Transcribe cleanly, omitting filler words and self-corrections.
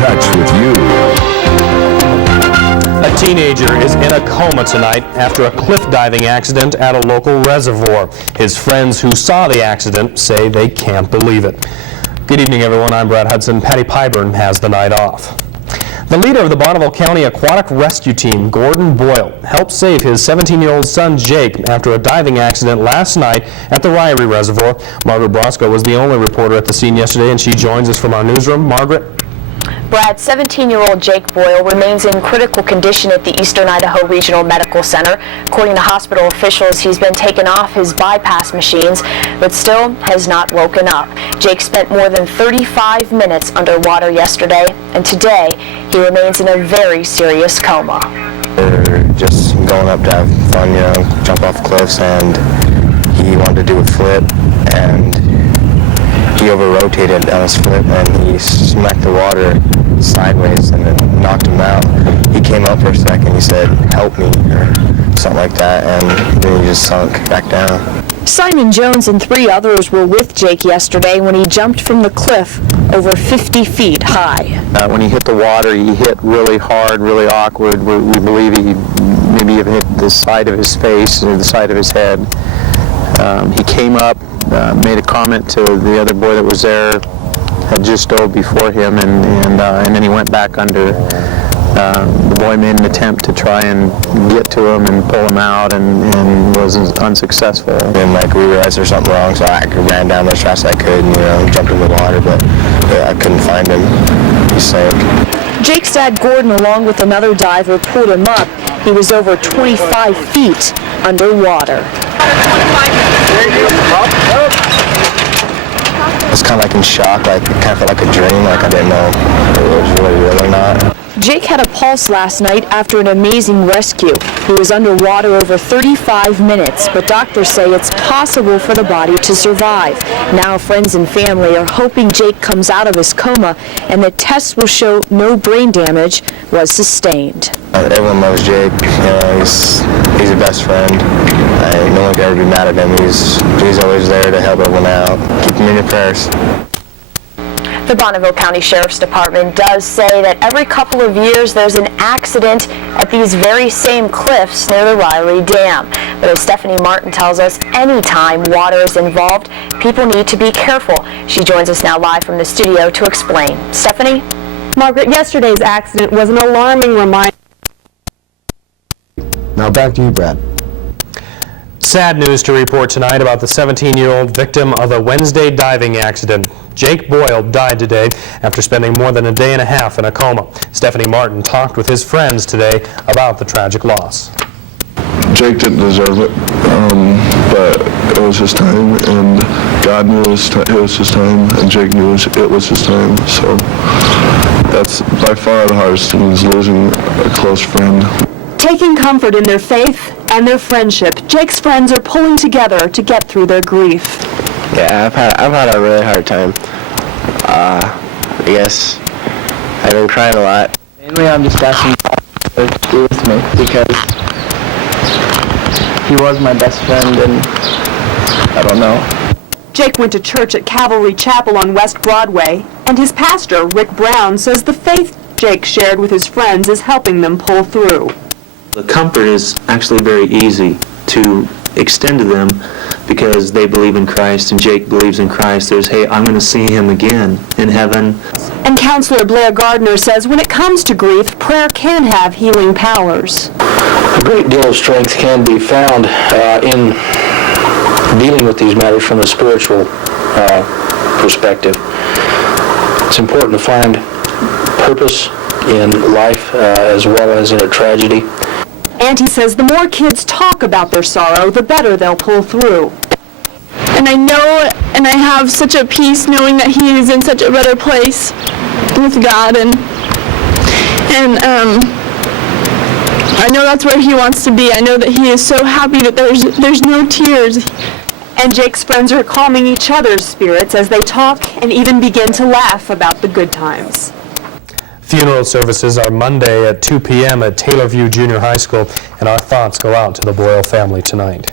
touch with you. A teenager is in a coma tonight after a cliff diving accident at a local reservoir. His friends who saw the accident say they can't believe it. Good evening, everyone. I'm Brad Hudson. Patty Pyburn has the night off. The leader of the Bonneville County Aquatic Rescue Team, Gordon Boyle, helped save his 17-year-old son Jake after a diving accident last night at the Ryrie Reservoir. Margaret Brosco was the only reporter at the scene yesterday, and she joins us from our newsroom. Margaret? Brad, 17-year-old Jake Boyle remains in critical condition at the Eastern Idaho Regional Medical Center. According to hospital officials, he's been taken off his bypass machines, but still has not woken up. Jake spent more than 35 minutes underwater yesterday, and today he remains in a very serious coma. We're just going up to have fun, jump off cliffs, and he wanted to do a flip, and he over-rotated on his flip, and he smacked the water sideways and then knocked him out. He came up for a second, he said, "Help me," or something like that, and then he just sunk back down. Simon Jones and 3 others were with Jake yesterday when he jumped from the cliff over 50 feet high. When he hit the water, he hit really hard, really awkward. We believe he maybe hit the side of his face or the side of his head. He came up, made a comment to the other boy that was there, had just dove before him, and then he went back under. The boy made an attempt to try and get to him and pull him out, and was unsuccessful. And we realized there was something wrong, so I ran down there as fast as I could and jumped in the water, but I couldn't find him. He sank. Jake's dad, Gordon, along with another diver, pulled him up. He was over 25 feet underwater. I was kind of in shock, it kind of felt like a dream, I didn't know if it was really real or not. Jake had a pulse last night after an amazing rescue. He was underwater over 35 minutes, but doctors say it's possible for the body to survive. Now friends and family are hoping Jake comes out of his coma and the tests will show no brain damage was sustained. Everyone loves Jake. He's a best friend. No one can ever be mad at him. He's always there to help everyone out. Keep him in your prayers. The Bonneville County Sheriff's Department does say that every couple of years there's an accident at these very same cliffs near the Ryrie Dam. But as Stephanie Martin tells us, anytime water is involved, people need to be careful. She joins us now live from the studio to explain. Stephanie? Margaret, yesterday's accident was an alarming reminder. Now back to you, Brad. Sad news to report tonight about the 17-year-old victim of a Wednesday diving accident. Jake Boyle died today after spending more than a day and a half in a coma. Stephanie Martin talked with his friends today about the tragic loss. Jake didn't deserve it, but it was his time, and God knew it was his time, and Jake knew it was his time. So that's by far the hardest thing, is losing a close friend. Taking comfort in their faith and their friendship, Jake's friends are pulling together to get through their grief. Yeah, I've had a really hard time. I guess I've been crying a lot. Mainly I'm just asking God to be with me, because he was my best friend, and I don't know. Jake went to church at Calvary Chapel on West Broadway, and his pastor, Rick Brown, says the faith Jake shared with his friends is helping them pull through. The comfort is actually very easy to extend to them because they believe in Christ and Jake believes in Christ. There's, hey, I'm going to see him again in heaven. And Counselor Blair Gardner says when it comes to grief, prayer can have healing powers. A great deal of strength can be found in dealing with these matters from a spiritual perspective. It's important to find purpose in life as well as in a tragedy. And he says the more kids talk about their sorrow, the better they'll pull through. And I know, and I have such a peace knowing that he is in such a better place with God, and I know that's where he wants to be. I know that he is so happy that there's no tears. And Jake's friends are calming each other's spirits as they talk and even begin to laugh about the good times. Funeral services are Monday at 2 p.m. at Taylorview Junior High School, and our thoughts go out to the Boyle family tonight.